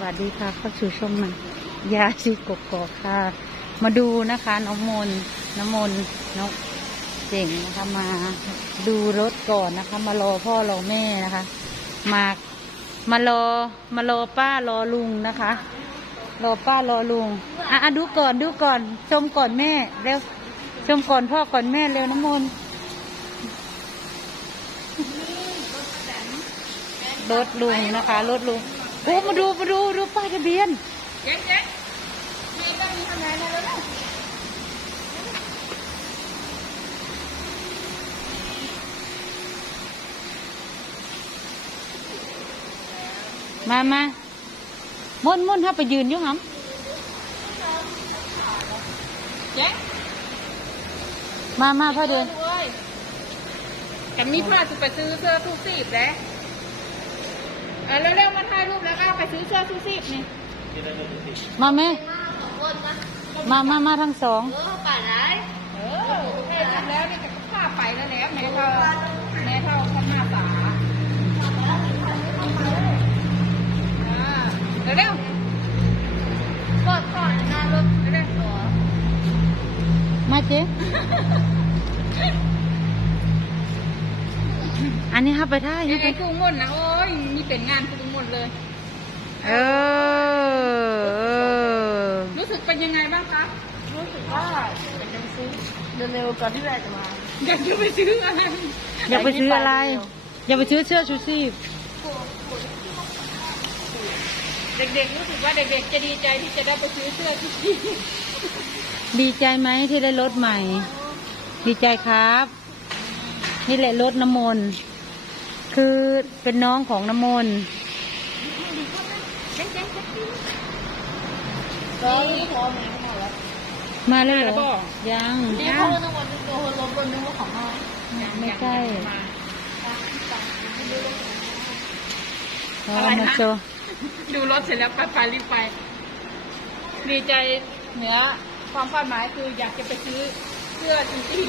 วัสดีค่ะเข้าสู่ช่องใหม่ยาชีกกอกค่ะ มาดูนะคะน้องมนต์น้ำมนน้องเจ๋งนะคะมาดูรถก่อนนะคะ มารอพ่อรอแม่นะคะ มามารอมารอป้ารอลุงนะคะ รอป้ารอลุงอะดูก่อนดูก่อน ชมก่อนแม่เร็วชมก่อนพ่อก่อนแม่เร็วน้ำมนรถลุงนะคะรถลุง โอ้มาดูมาดูดูป้ายทะเบียนเจ๊เจ๊มีก็มีทำงานมาแล้วนะมามาม่นม่นถ้าไปยืนอยู่หเจ๊ำมามาพ่อเดินด้วยกันมีเพื่อนจะไปซื้อเสื้อทูซีบแล้วเออเร็วๆมา ถ่ายรูปแล้วก็ไปซื้อเสื้อทูซีบนี่มาแม่ มามามาทั้งสองเออป่าไรเออเท่ทำแล้วนี่ก็ข้าไปแล้วแล้วแม่เท่าแม่เท่าพม่าสาอ่าเร็วๆกดก่อนนะรถเร็วๆมาเจ๊อันนี้ครับไปท่ายยันี่งไปไงทุกมนนะโอ้ยมีเป็นงานทุกมน เลย เออเออรู้สึกเป็นยังไงบ้างคะรู้สึกว่าอยากจะไปซื้อเร็วๆก่อนที่แม่จะมาอยากจะไปซื้ออะไรอยากไปซื้ออะไร อยากไปซื้อเสื้อชูชีพเด็กๆรู้สึกว่าเด็กๆจะดีใจที่จะได้ไปซื้อเสื้อที่ดีดีใจไหมที่ได้รถใหม่ ดีใจครับ นี่แหละรถน้ำมนต์คือเป็นน้องของน้ำมนต์ ก็นี่พอแม่ไม่เอาแล้วมาแล้วเหรอยังนี่พ่อต้องวันนึงตัวรถบนนึงว่าของพ่อไม่ใช่มาเขาเอามาโชว์ดูรถเสร็จแล้วไปไปรีบไปดีใจเหนือความคาดหมายคืออยากจะไปซื้อเสื้อที่ดี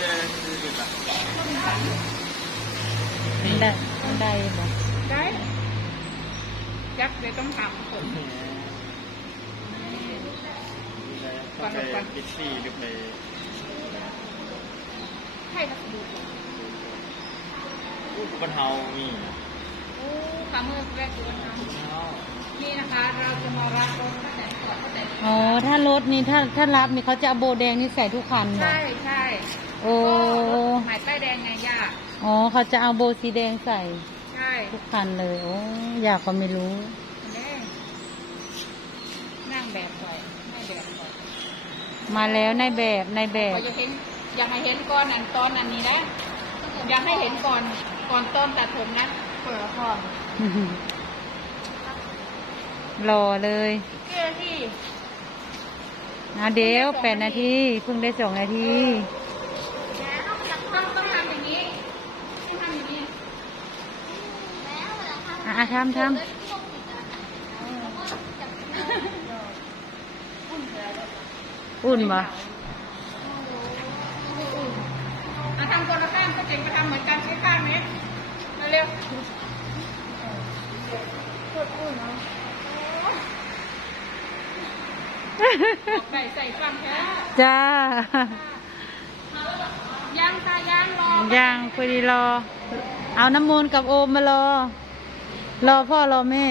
ได้ได้บ่ได้ยักษ์ เลยต้องถามผมก่อนไปพิซซี่หรือไปให้พัสดุบ้านเฮามีโอ้คำเมื่อแรกคือวันนั้นนี่นะคะ เราจะมารับรถตั้งแต่ก่อนตั้งแต่อ๋อ ถ้ารถนี่ถ้าถ้ารับนี่เขาจะเอาโบแดงนี่ใส่ทุกคันบ่ใช่ใช่โอ้ก็หมายป้ายแดงไงย่าอ๋อ เขาจะเอาโบสีแดงใส่ ใช่ ทุกคันเลย โอ้อยากก็ไม่รู้ แม่นั่งแบบไว้ไม่แบบไว้ มาแล้วในแบบในแบบก็จะเห็นอยากให้เห็นก่อนอันตอนอันนี้นะอยากให้เห็นก่อนก่อนต้นตัดผมนะเปิดละครรอเลยเพื่อที่อะเดี๋ยวแปดนาทีเพิ่งได้สองนาที ต้องต้องทำอย่างนี้ต้องทำอย่างนี้อะอะทำทำ อุ่นบ่ อะทำคนละข้างก็เจ๋งไปทำเหมือนกันใช้ข้างนี้มาเร็วโคตรอุ่นเนาะใส่ใส่ฟังแค่จ้าย่างค่ะย่างรอยังพอดีรอ เอาน้ำมูลกับโอมมารอ รอพ่อรอแม่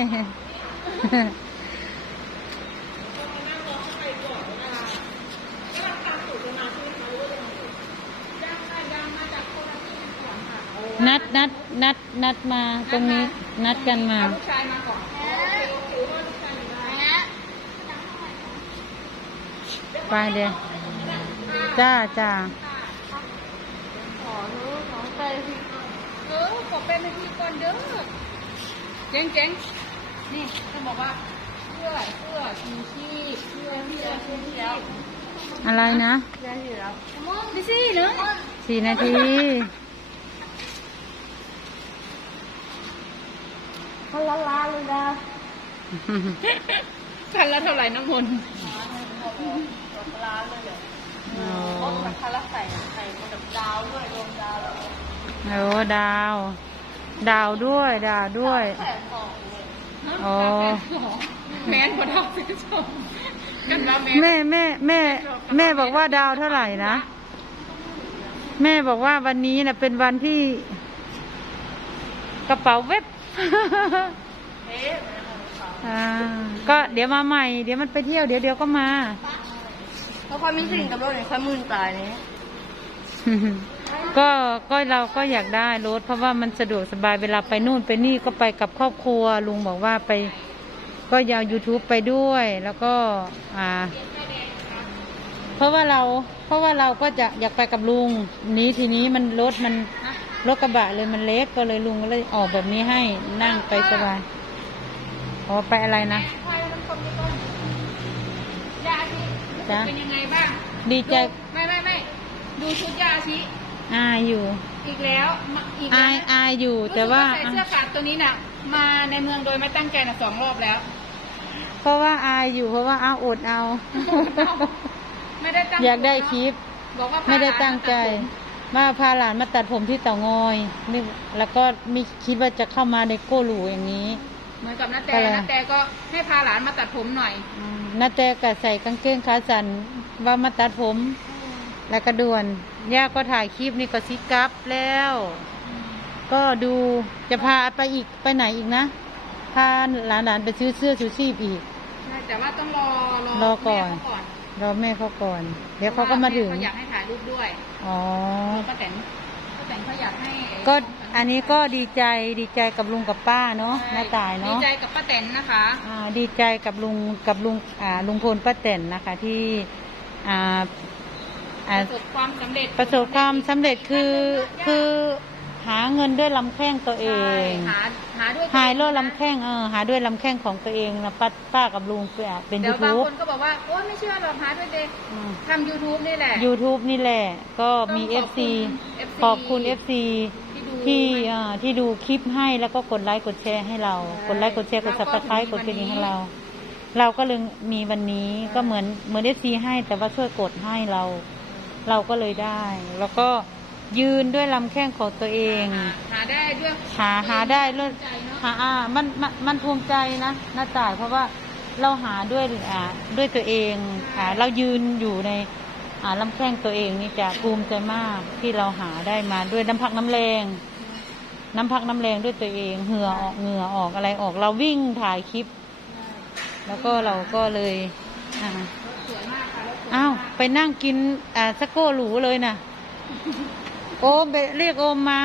นัดนัดนัดนัดมาตรงนี้นัดกันมาเอาลูกชายมาก่อนถือว่าลูกชายอยู่ไหนไปเดี๋ยวจ้าจ้าขอรู้น้องไปที่เออขอเป็นนาทีก่อนเด้อเจ๋งเจ๋งนี่ต้องบอกว่าเสื้อเสื้อชูชีพเสื้อเสื้อชูชีพอะไรนะแม่ที่แล้วมองดิสิเนอะสี่นาที เขาละลาเลยนะคันละเท่าไหร่น้ำมนต์ร้านเลยเดี๋ยวโอ้รถมันคาราใส่ใส่มันแบบดาวด้วยรวมดาวแล้วโหดาว ดาวด้วย ดาวด้วยแสนสองเลยอ๋อแมนกว่าเราสิชมกันว่าแมนแม่แม่แม่แม่บอกว่าดาวเท่าไหร่นะ แม่บอกว่าวันนี้นะเป็นวันที่กระเป๋าเว็บเอ๊ะอ่าก็เดี๋ยวมาใหม่ เดี๋ยวมันไปเที่ยวเดี๋ยวเดี๋ยวก็มาเพราะความมีสิ่งกับรถเนี่ยความมืนตายเนี่ยก็ก็เราก็อยากได้รถเพราะว่ามันสะดวกสบายเวลาไปนู่นไปนี่ก็ไปกับครอบครัว ลุงบอกว่าไป ก็ยาว YouTube ไปด้วย แล้วก็อ่า เพราะว่าเรา เพราะว่าเราก็จะอยากไปกับลุงนี้ทีนี้มันรถมัน รถกระบะเลยมันเล็กก็เลยลุงก็เลยออกแบบนี้ให้นั่งไปสบายอ๋อไปอะไรนะควายมันคนไม่ต้นยาอาชิจ๊ะเป็นยังไงบ้าง ดีใจดูไม่ไม่ไม่ดูชุดยาอาชิอายอยู่ อีกแล้วมาอีกแล้อาวยอายอยู่รู้สึกแต่ว่าใส่เสื้อขาดตัวนี้น่ะ มาในเมืองโดยไม่ตั้งใจน่ะสองรอบแล้ว เพราะว่าอายอยู่เพราะว่าเอาอดเอาไม่ได้ตั้งอยากได้คลิปบอกว่าพาไม่ได้ตั้งใจหลาน มาตัดผมว่าพาหลานมาตัดผมที่เต่างอยนี่แล้วก็ไม่คิดว่าจะเข้ามาในโก้หรูอย่างนี้ เหมือนกับน้าแต่อะไร น้าแต่ก็ให้พาหลานมาตัดผมหน่อยอืมนาแต่ก็ใส่กางเกงขาสั้นว่ามาตัดผม แล้วก็ด่วนย่าก็ถ่ายคลิปนี่ก็ซิกลับแล้ว ก็ดูจะพาไปอีกไปไหนอีกนะ พาหลานหลานๆไปซื้อเสื้อชูชีพอีก ใช่แต่ว่าต้องรอรอก่อน แม่เขาก่อน รอแม่เขาก่อน เดี๋ยวเขาก็มาถึง เพระว่แเขาอยากให้ถ่ายรูปด้วยอ๋อ ป้าแตนป้าแตนเขาอยากให้ไก็อันนี้ก็ดีใจดีใจกับลุงกับป้าเนาะใช่น้าตายดีเนาะใจกับป้าแตนนะคะ อ่าดีใจกับลุงกับลุงอ่าลุงพลป้าแตนนะคะที่อ่าปอ่า ระสบความสำเร็จประสบความสำเร็จคือคือ หาเงินด้วยลำแข้งตัวเอใช่ง หาหาด้วยหายด้วยลำแข้งเออหาด้วยลำแข้งของตัวเองนะป้าป้ากับลุงเป็นเดี๋ยูยวบางทูบคนก็บอกว่าโอ๊ยไม่เชื่อหรอกหาด้วยเด็กทำยูทูบนี่แหละ ยูทูบนี่แหละ ก็มีต้องเอขฟอบซีคุณ FC ขอบคุณเอฟซีที่ดูที่เอ่อที่ดูคลิปให้แล้วก็กดไลค์กดแชร์ให้เรา ใช่กดไลค์กดแชร์กดเราซับก็สไครต์ถึกงดมีกระดิ่งวันนี้ ให้เรา เราก็เลยมีวันนี้ก็เหมือนเหมือนเอฟซีให้แต่ว่าช่วยกดให้เรา เราก็เลยได้ แล้วก็ ยืนด้วยลำแข้งของตัวเอง หาหาได้ด้วยหาหาได้เลิศใจเนอะหาอ่ามันมันมันภูมิใจนะน้าจ่ายเพราะว่าเราหาด้วยอ่าด้วยตัวเองอ่าเรายืนอยู่ในอ่าลำแข้งตัวเองนี่จะภูมิใจมากที่เราหาได้มาด้วยน้ำพักน้ำแรงน้ำพักน้ำแรงด้วยตัวเองเหงื่อออกเหงื่อออกอะไรออก เราวิ่งถ่ายคลิป แล้วก็เราก็เลยอ่าสวยมากค่ะรถสวยอ้าวมากไปนั่งกินอ่าสกโก้หรูเลยนะ โอมไปเรียกโอมมา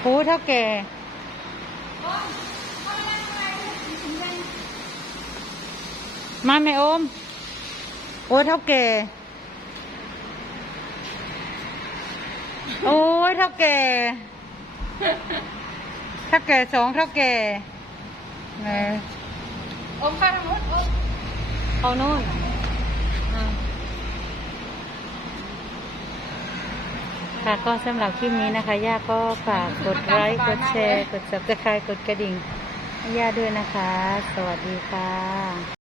โอ้เท่าแก่มาแม่โอม โอ้ยเท่าแก่ โอ้ยเท่าแก่ เท่าแก่สองเท่าแก่เออโอมเข้าทางนู้นโอมเอานู่นอ่า ค่ะก็สำหรับคลิปนี้นะคะ ย่าก็ฝากกดไลค์ กดแชร์ กด subscribe กดกระดิ่งให้ย่าด้วยนะคะ สวัสดีค่ะ